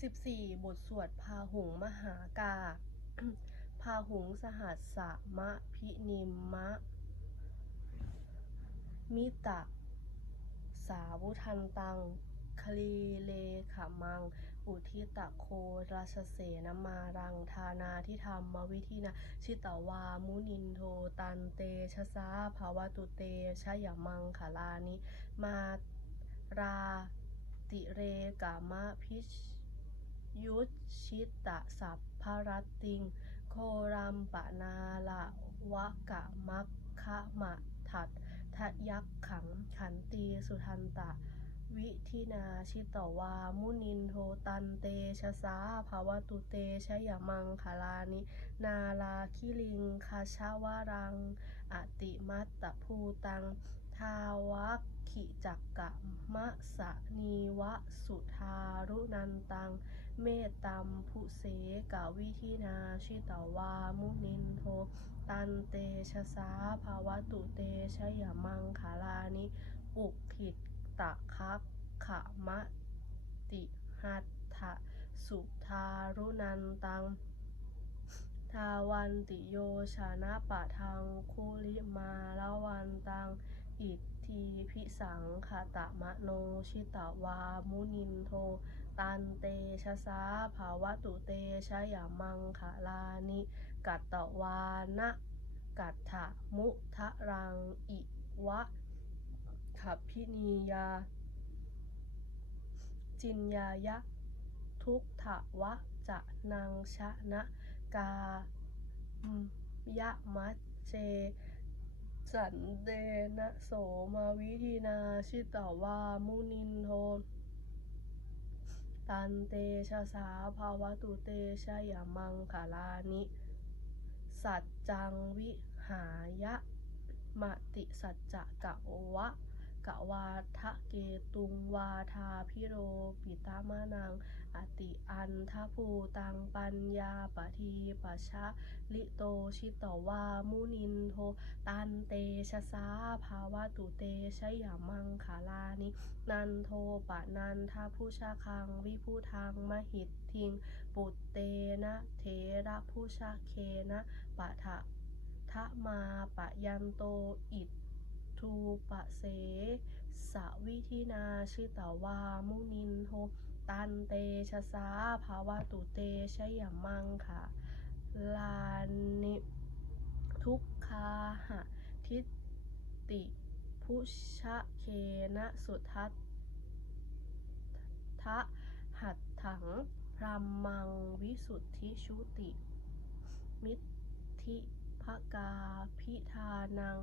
14 บทสวดพาหุงมหากา พาหุงสหัสสะมะพินิมมะ มิตะ สาวุทันตังคลีเลขะมัง อุทิตะโคราชเสนมารังทานาทิธรรมวิธินาชิตวามุนินโทตันเตชะสาภาวตุเตชะยมังคลานิมาราติเรกามะพิช ยุตชิตะสัพพรตติง โครัมปนาละวะกะมัคคะมะทัดทะยักขังขันตีสุทันตะ วิธินาชิตวา มุนินโทตันเตชะสาภาวตุเตชะยมังคลานิ นาลาคิลิงคาชาวารัง อติมัตตภูตัง ทาวัคขิจักกะมะสะนีวะสุทารุนันตัง เมตตัมภุเสกาวิธินาชิตาวามุนินโท ตันเตชะสาภาวตุเตชะยมังคาลานิอุขิตตะคักขะมะติหัตถะสุทารุนันตัง ทาวันติโยชนะปะทังคุลิมาละวันตัง อิทธีพิสังขตะมะโนชิตาวามุนินโท ตันเตชะสาภาวะตุเตชะยามังคลานิกัตตวานะกัตถะมุทะรังอิวะขับพินียา จินยายะ ทุกถะวะจะนังชะนะกายะมัจเจสันเดนะโสมาวิธีนาชิตวามุนินโท ตันเตชะสาภาวตุเตชะยมังคลานิ สัจจังวิหายะมติสัจจะกะวะกะวาทะเกตุงวาทาพิโรปิตามะนัง อติอันทภูตังปัญญาปทีปชะลิโตชิตวามุนินโทตันเตชะสาภาวะตุเตชยามังคาลานินันโทปะนันทาผู้ชาคังวิผู้ทางมหิตทิง ปุตเตนะเทระผู้ชาเคนะปะทะทะมาปะยันโตอิททูปะเสสวิธินาชิตวามุนินโท ตันเตชะสาภาวะตุเตชะยมังค่ะลานิทุกคาหะทิตติพุชะเคนะสุทัตทะหัตถังพรหมังวิสุทธิชุติ มิทิภกาพิธานัง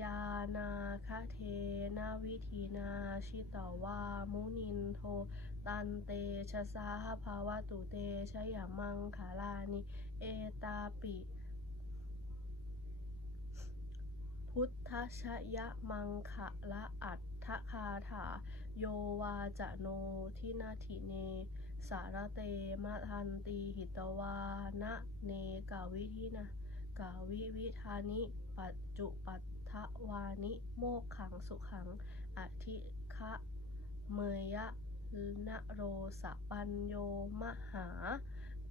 ยานาคเทนาวิธีนาชิตวามุนินโท ตันเตชะสาภาวตุเตชะยามังคาลานิ เอตาปิ พุทธชยมังคะละอัตถคาถา โยวาจะโนทินาทิเน สารเตมะทันตีหิตวานะเนกาวิธินะกาวิวิธานิ ปัจจุปัฏฐวานิ โมกขังสุขัง อธิคะเมยะ นโรสะปัญโยมหา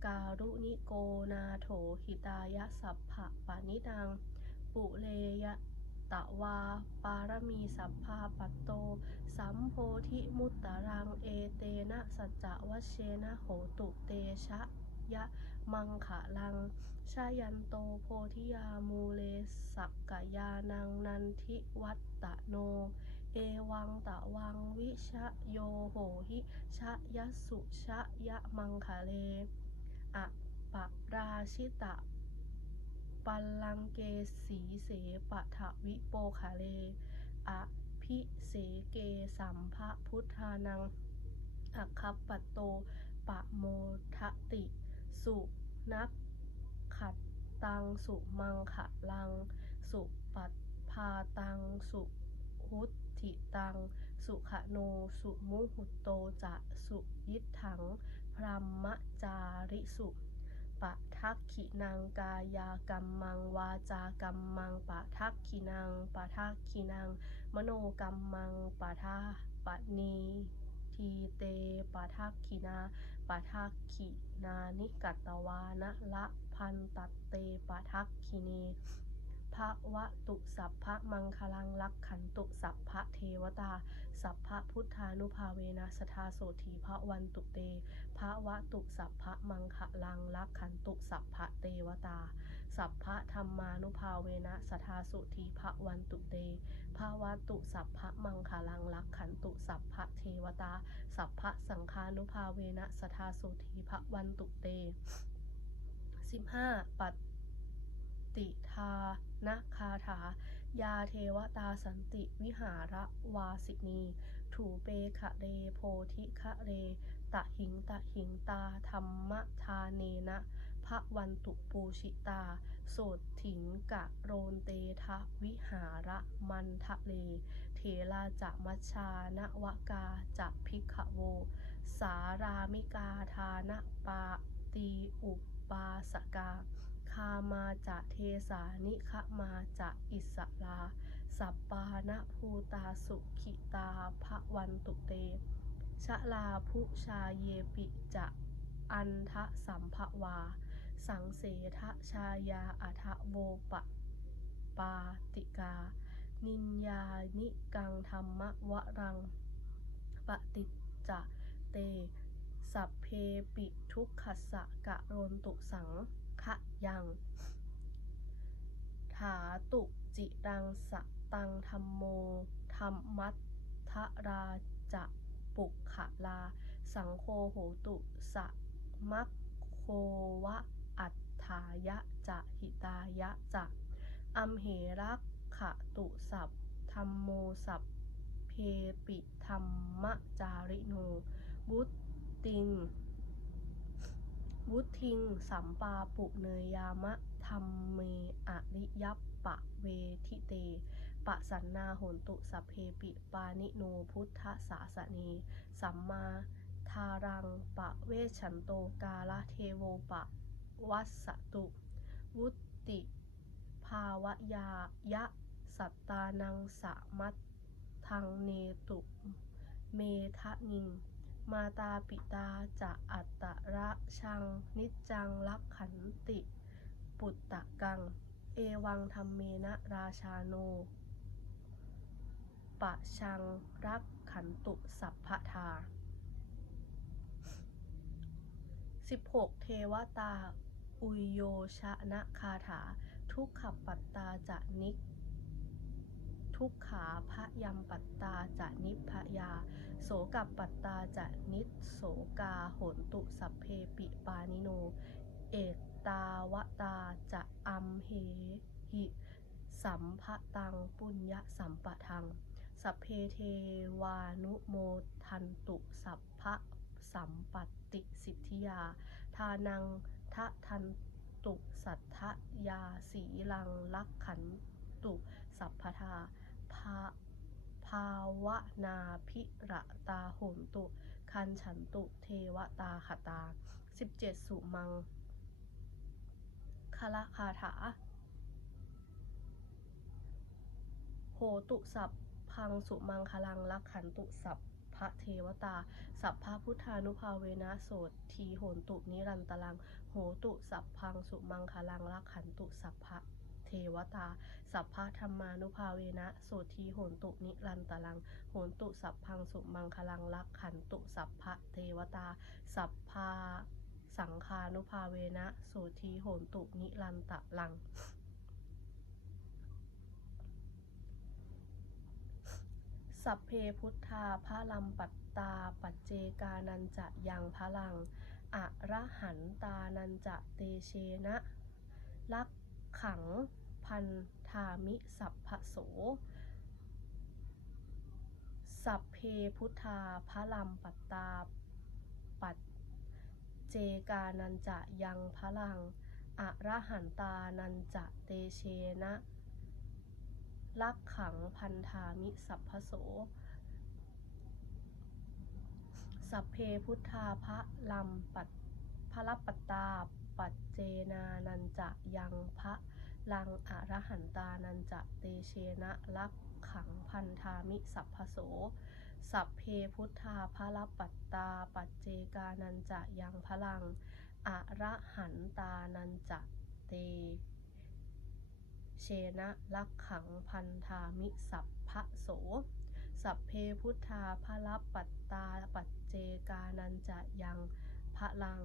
การุณิโกนาโถหิตายะสัพพะปานิดัง ปุเรยะตะวา ปารมีสัพพาปัตโต สัมโพธิมุตตรังเอเตนะสัจจวเชนะโหตุเตชะยะมังคะลัง ชายันโตโพธิยามูเลสักกยานังนันทิวัตตะโน เอวังตะวังวิชะโยโหหิชะยะสุชะยะมังคะเลอะปะราชิตะปัลลังเกสีเสปะทะวิโปคะเลอะพิเสเกสัมภะพุทธานังอัคัปปะโตปะโมทะติ สุนักขัดตังสุมังคะลัง สุปัพาตังสุหุต ถิตัง สุขโน สุมุหุโตจะสุยิถัง พรหมจาริสุปะทักขินังกายากัมมังวาจากัมมังปะทักขินังปะทักขินังมโนกัมมังปะทาปะนีทีเตปะทักขินาปะทักขินานิกัตตวานะละพันตัตเตปะทักขิเน ภะวะตุสัพพะมังคลังลักขันตุสัพพะเทวตา สัพพะพุทธานุภาเวนะสทาโสธีพระวันตุเตภะวะตุสัพพะมังคลังลักขันตุสัพพะเทวตา สัพพะธรรมานุภาเวนะสทาโสธีพระวันตุเตภาวะตุสัพพะมังคลังลักขันตุสัพพะเทวตา สัพพะสังฆานุภาเวนะสทาโสธีพระวันตุเต 15. ปัต ติทานะคาถา ยาเทวตาสันติวิหารวาสินี ถูเปคะเรโพธิคะเร ตะหิงตะหิงตาธรรมทาเนนะพระวันตุปูชิตา โสดถิงกะโรนเตทะวิหารมันทะเล เทลาจะมัชานวกาจะพิกขโว สารามิกาทานะปาตีอุปาสกา คามาจะเทสานิคมาจะอิสลา สัปปานะภูตาสุขิตาภะวันตุเต ชะลาภุชาเยปิจะอันทะสัมภวา สังเสทะชายาอัทะโวปะปาติกา นินยานิกังธรรมวรัง ปฏิจจะเต สัพเพปิทุกขสสะกะโรนตุสัง คะยัง ถาตุจิรังสะตังธรรมโมธรรมัตทราจะปุกขลา สังโฆโหตุสะมัคโควะอัฏฐายะจะหิตายะจะอัมเหรักขะตุสัพธรรมโมสัพเพปิธรรมจาริโนวุตติง วุทิงสัมปาปุเนยามะธรรมเมอริยัปปะเวทิเต ปะสันนาโหนตุสัพเพปิปานิโนพุทธสาสนี สัมมาทารังปะเวชฉันโตกาลเทโวปะวัสสตุ วุติ ภาวยายะ สัตตานังสะมัตทังเนตุ เมทะนิง มาตาปิตาจะอัตตระชัง นิจจังลักขันติ ปุตตะกัง เอวังธรรมเมนะราชาโนปะชังรักขันตุสัพพทา 16. เทวตา อุยโยชนะคาถา ทุกขปัตตาจะนิก ทุกขาพระยำปัตตาจะนิพยา โสกับปัตตาจะนิสโสกาโหนตุสัพเพปิปานิโน เอตตาวตาจะอัมเหหิสัมภะตังปุญญสัมปะทัง สัพเพเทวานุโมทันตุสัพพะสัมปตติสิทธิยา ทานังทะทันตุสัทธยาสีลังลักขันตุสัพพทา ภาวนาพิระตาโหนตุ คันฉันตุเทวตาขตา 17 สุมังคละคาถา โหตุสัพพังสุมังคลังลักขันตุสัพพระเทวตา สัพพะพุทธานุภาเวนะโสทีโหนตุนิรันตลัง โหตุสัพพังสุมังคลังลักขันตุสัพพะ วตา สัพพะธรรมานุภาเวนะโสทีโหนตุนิรันตลัง โหนตุสัพพังสุมังคลังลักขันตุสัพพะเทวตา สัพพาสังคานุภาเวนะโสทีโหนตุนิรันตะลังสัพเพพุทธาพระลัมปัตตาปัจเจกานันจะยังพลัง อระหันตานันจะเตเชนะลักขัง พันธามิสัพพโส สัพเพพุทธาพระลัมปัตตาปัจเจกานันจะยังพลังอะระหันตานันจะเตเชนะลักขังพันธามิสัพพโส สัพเพพุทธาพระลัมปัตพระลัปปตตาปัจเจนานันจะยังพระ ลังอรหันตานันจะเตเชนะลักขังพันธามิสัพพโส สัพเพพุทธาพระลัปปัตตา ปัจเจกานันจะยังพลังอระหันตานันจะเต เชนะลักขังพันธามิสัพพโส สัพเพพุทธาพระปัตตา ปัจเจกานันจะยังพลัง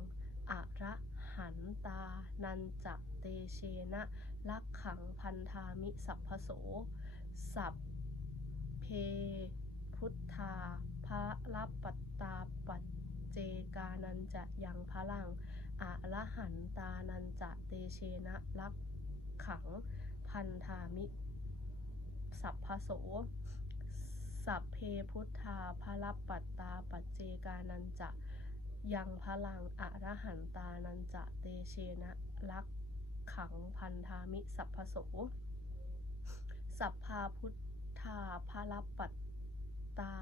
อระหันตานันจะเตเชนะ ลักขังพันธามิสัพพโส สัพเพพุทธาพระปัตตาปัจเจกานันจะยังพลังอะระหันตานันจะเตเชนะลักขังพันธามิ สัพพโส สัพเพพุทธาพระปัตตาปัจเจกานันจะยังพลังอะระหันตานันจะเตเชนะลัก ขังพันธามิสัพพโสสัพพาพุทธาพระปัตตา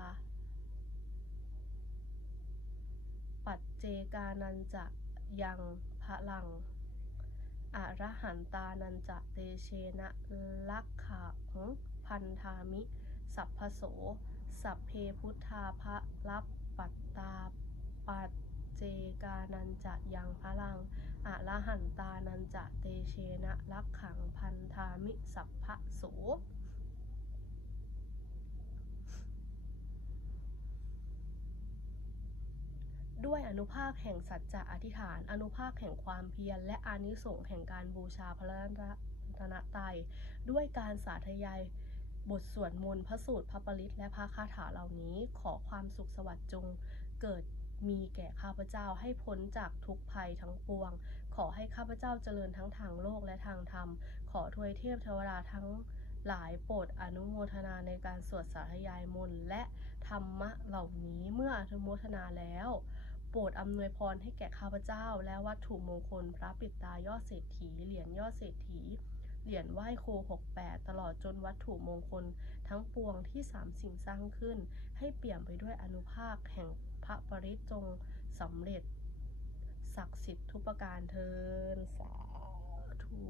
ปัจเจกานันจะยังพลังอรหันตานันจะเตเชนะลักขังพันธามิ สัพพโส สัพเพพุทธาพระปัตตาปัจเจกานันจะยังพลัง อะระหันตานันจะเตเชนะลักขังพันธามิสัพพะโสด้วยอนุภาคแห่งสัจจะอธิษฐาน อนุภาคแห่งความเพียร และอานิสงส์แห่งการบูชาพระรัตนตรัยด้วยการสาธยายบทสวดมนต์พระสูตรพระปริตและพระคาถาเหล่านี้ขอความสุขสวัสดิ์จงเกิดมีแก่ข้าพเจ้าให้พ้นจากทุกภัยทั้งปวง ขอให้ข้าพเจ้าเจริญทั้งทางโลกและทางธรรม ขอทวยเทพเทวดาทั้งหลายโปรดอนุโมทนาในการสวดสาธยายมนต์และธรรมะเหล่านี้เมื่ออนุโมทนาแล้ว โปรดอำนวยพรให้แก่ข้าพเจ้า และวัตถุมงคลพระปิดตายอดเศรษฐีเหรียญยอดเศรษฐีเหรียญไหว้ครู68 ตลอดจนวัตถุมงคล ทั้งปวงที่สามสิ่งสร้างขึ้น ให้เปี่ยมไปด้วยอนุภาคแห่งพระปริจงสำเร็จ ศักดิ์สิทธิ์ทุกประการเทินสาธุ